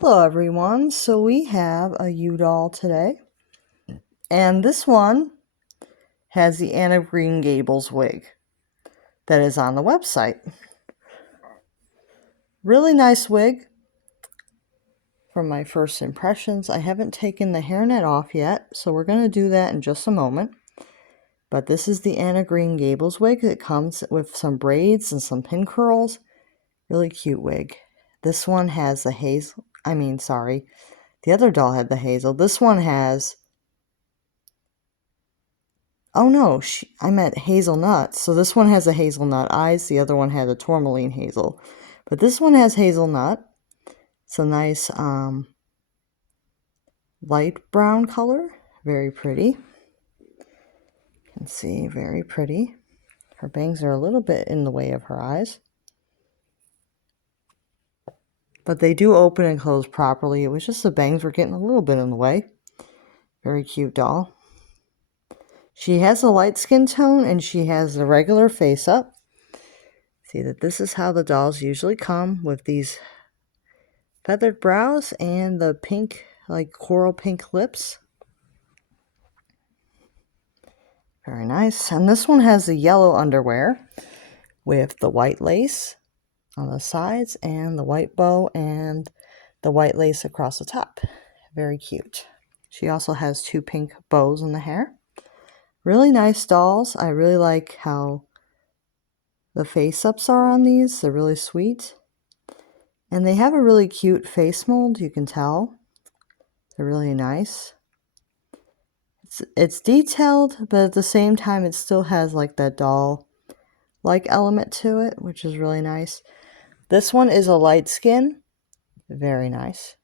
Hello everyone, so we have a U-Doll today, and this one has the Anna Green Gables wig that is on the website. Really nice wig from my first impressions. I haven't taken the hairnet off yet, so we're going to do that in just a moment. But this is the Anna Green Gables wig. It comes with some braids and some pin curls. Really cute wig. This one has the hazel, the other doll had the hazel. This one has, oh no, I meant hazelnut. So this one has a hazelnut eyes. The other one had a tourmaline hazel. But this one has hazelnut. It's a nice light brown color. Very pretty. You can see, very pretty. Her bangs are a little bit in the way of her eyes. But they do open and close properly. It was just the bangs were getting a little bit in the way. Very cute doll. She has a light skin tone and she has the regular face up. See that this is how the dolls usually come, with these feathered brows and the pink, like coral pink lips. Very nice. And this one has the yellow underwear with the white lace on the sides and the white bow and the white lace across the top. Very cute. She also has two pink bows in the hair. Really nice dolls. I really like how the face-ups are on these. They're really sweet. And they have a really cute face mold, you can tell. They're really nice. It's detailed, but at the same time it still has like that doll-like element to it, which is really nice. This one is a light skin. Very nice.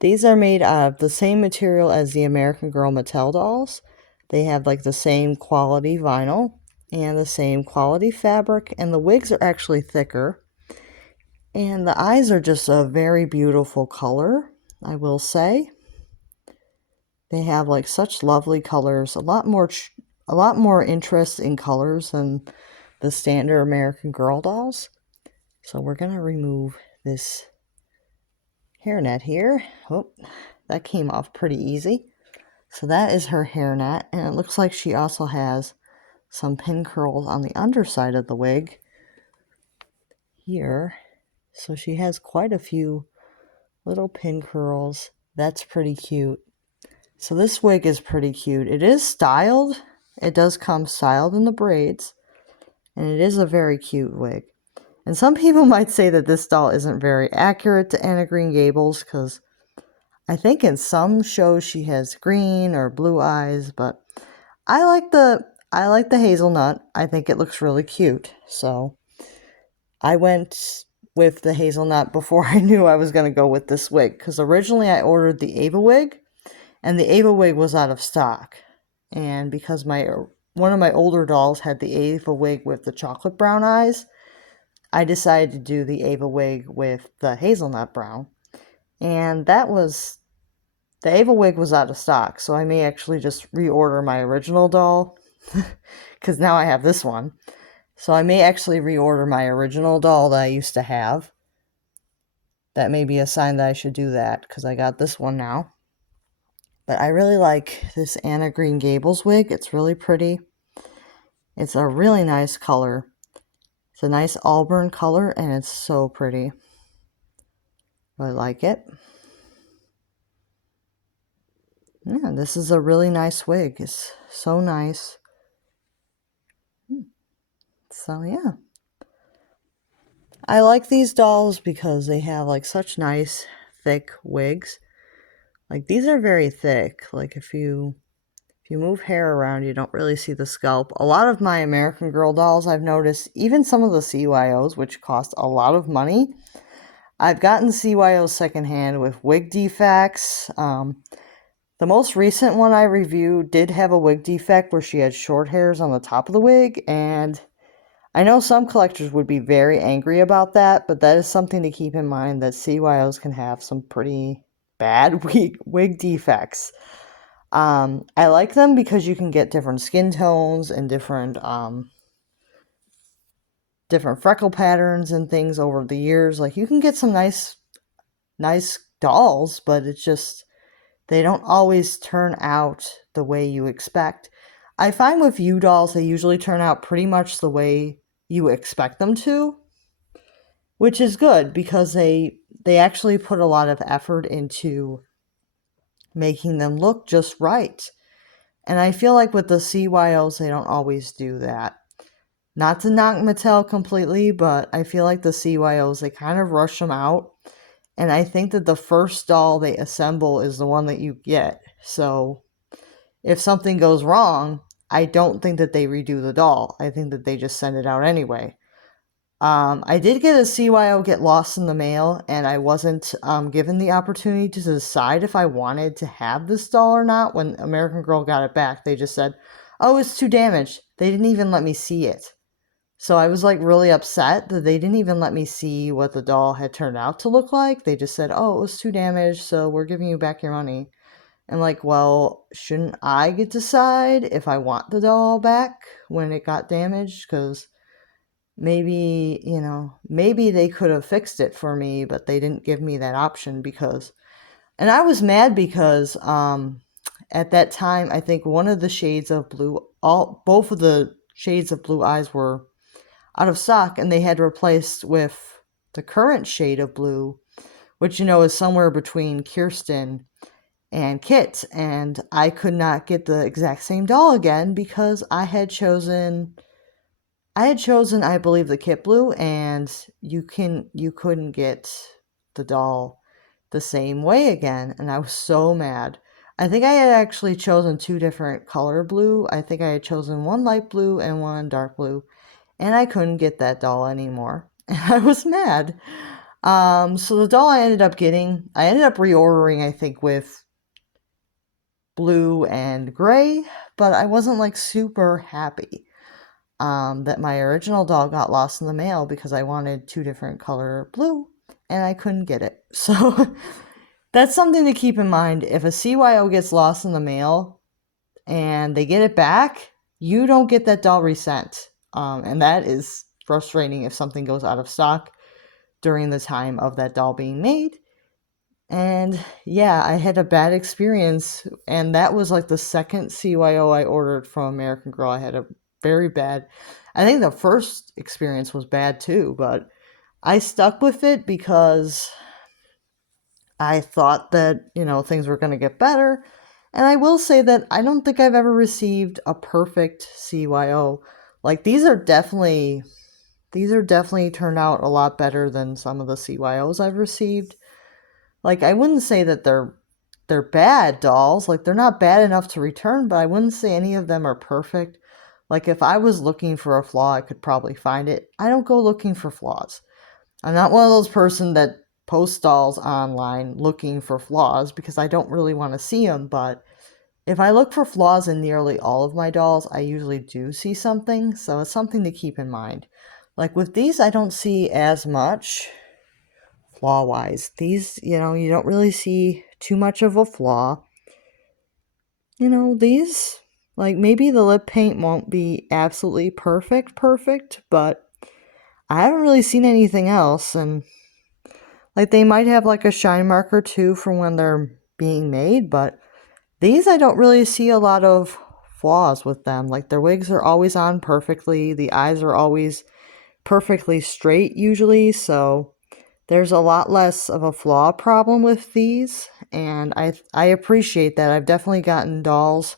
These are made out of the same material as the American Girl Mattel dolls. They have like the same quality vinyl and the same quality fabric, and the wigs are actually thicker. And the eyes are just a very beautiful color, I will say. They have like such lovely colors, a lot more interest in colors than the standard American Girl dolls. So we're going to remove this hairnet here. Oh, that came off pretty easy. So that is her hairnet, and it looks like she also has some pin curls on the underside of the wig here. So she has quite a few little pin curls. That's pretty cute. So this wig is pretty cute. It is styled. It does come styled in the braids, and it is a very cute wig. And some people might say that this doll isn't very accurate to Anna Green Gables, because I think in some shows she has green or blue eyes, but I like the hazelnut. I think it looks really cute. So I went with the hazelnut before I knew I was going to go with this wig, because originally I ordered the Ava wig, and the Ava wig was out of stock. And because one of my older dolls had the Ava wig with the chocolate brown eyes, I decided to do the Ava wig with the hazelnut brown. And the Ava wig was out of stock, so I may actually just reorder my original doll, because now I have this one. So I may actually reorder my original doll that I used to have. That may be a sign that I should do that, because I got this one now. But I really like this Anna Green Gables wig. It's really pretty. It's a really nice color. It's a nice auburn color, and it's so pretty. I like it. Yeah, this is a really nice wig. It's so nice. So yeah. I like these dolls because they have like such nice thick wigs. Like these are very thick. Like if you move hair around, you don't really see the scalp. A lot of my American Girl dolls, I've noticed, even some of the CYOs, which cost a lot of money, I've gotten CYOs secondhand with wig defects. The most recent one I reviewed did have a wig defect where she had short hairs on the top of the wig, and I know some collectors would be very angry about that, but that is something to keep in mind, that CYOs can have some pretty bad wig defects. I like them because you can get different skin tones and different freckle patterns and things over the years. Like you can get some nice nice dolls, but it's just they don't always turn out the way you expect. I find with you dolls, they usually turn out pretty much the way you expect them to, which is good because they actually put a lot of effort into making them look just right. And I feel like with the CYOs, they don't always do that. Not to knock Mattel completely, but I feel like the CYOs, they kind of rush them out. And I think that the first doll they assemble is the one that you get. So if something goes wrong, I don't think that they redo the doll. I think that they just send it out anyway. I did get a CYO get lost in the mail, and I wasn't given the opportunity to decide if I wanted to have this doll or not. When American Girl got it back, they just said, "Oh, it's too damaged." They didn't even let me see it. So I was like really upset that they didn't even let me see what the doll had turned out to look like. They just said, "Oh, it was too damaged, so we're giving you back your money." And like, well, shouldn't I get to decide if I want the doll back when it got damaged? Because maybe, maybe they could have fixed it for me, but they didn't give me that option because, and I was mad because at that time, I think one of the shades of blue, both of the shades of blue eyes were out of stock, and they had replaced with the current shade of blue, which, is somewhere between Kirsten and Kit, and I could not get the exact same doll again because I had chosen, I believe, the Kit Blue, and you couldn't get the doll the same way again, and I was so mad. I think I had actually chosen two different color blue. I think I had chosen one light blue and one dark blue, and I couldn't get that doll anymore. And I was mad. So the doll I ended up getting, I ended up reordering, I think, with blue and gray, but I wasn't like super happy that my original doll got lost in the mail because I wanted two different color blue and I couldn't get it. So that's something to keep in mind. If a CYO gets lost in the mail and they get it back, you don't get that doll resent. And that is frustrating if something goes out of stock during the time of that doll being made. And yeah, I had a bad experience, and that was like the second CYO I ordered from American Girl. I had a very bad, I think the first experience was bad too, but I stuck with it because I thought that, things were going to get better. And I will say that I don't think I've ever received a perfect CYO. Like these are definitely turned out a lot better than some of the CYOs I've received. Like I wouldn't say that they're bad dolls. Like they're not bad enough to return, but I wouldn't say any of them are perfect. Like if I was looking for a flaw, I could probably find it. I don't go looking for flaws. I'm not one of those person that posts dolls online looking for flaws because I don't really want to see them, but if I look for flaws in nearly all of my dolls, I usually do see something, so it's something to keep in mind. Like with these, I don't see as much flaw-wise. These, you don't really see too much of a flaw. These, like maybe the lip paint won't be absolutely perfect, but I haven't really seen anything else, and like they might have like a shine mark or two from when they're being made, but these I don't really see a lot of flaws with them. Like their wigs are always on perfectly, the eyes are always perfectly straight usually, so there's a lot less of a flaw problem with these, and I appreciate that. I've definitely gotten dolls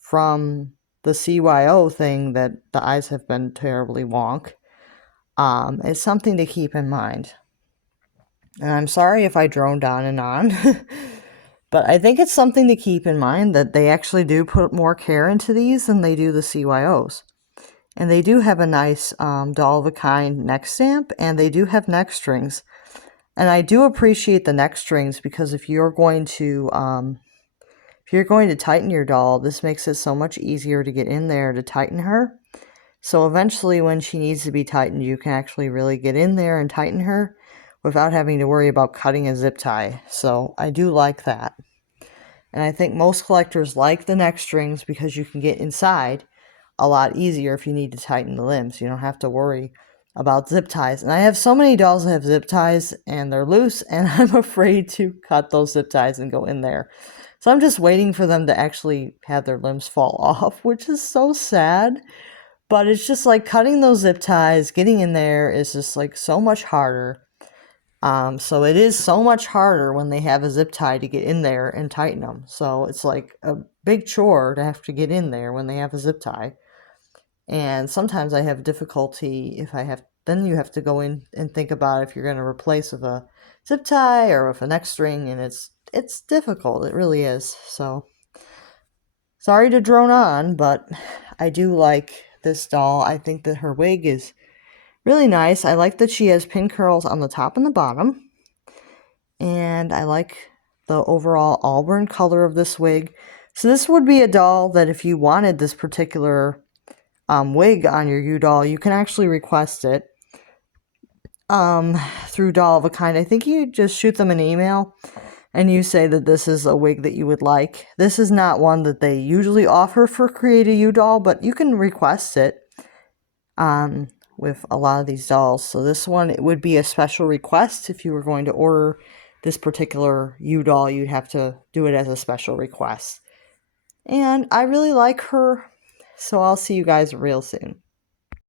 from the CYO thing that the eyes have been terribly wonk. It's something to keep in mind. And I'm sorry if I droned on and on, but I think it's something to keep in mind that they actually do put more care into these than they do the CYOs. And they do have a nice doll of a kind neck stamp, and they do have neck strings. And I do appreciate the neck strings because if you're going to tighten your doll, this makes it so much easier to get in there to tighten her. So eventually when she needs to be tightened, you can actually really get in there and tighten her without having to worry about cutting a zip tie. So I do like that. And I think most collectors like the neck strings because you can get inside a lot easier if you need to tighten the limbs. You don't have to worry about zip ties. And I have so many dolls that have zip ties and they're loose, and I'm afraid to cut those zip ties and go in there. So I'm just waiting for them to actually have their limbs fall off, which is so sad. But it's just like cutting those zip ties, getting in there is just like so much harder. So it is so much harder when they have a zip tie to get in there and tighten them. So it's like a big chore to have to get in there when they have a zip tie. And sometimes I have difficulty if I have, then you have to go in and think about if you're going to replace with a zip tie or with a neck string, and it's difficult. It really is. So sorry to drone on, but I do like this doll. I think that her wig is really nice. I like that she has pin curls on the top and the bottom. And I like the overall auburn color of this wig. So this would be a doll that if you wanted this particular wig on your U-Doll, you can actually request it through Doll of a Kind. I think you just shoot them an email and you say that this is a wig that you would like. This is not one that they usually offer for Create a U-Doll, but you can request it with a lot of these dolls. So this one, it would be a special request. If you were going to order this particular U-Doll, you'd have to do it as a special request. And I really like her, so I'll see you guys real soon.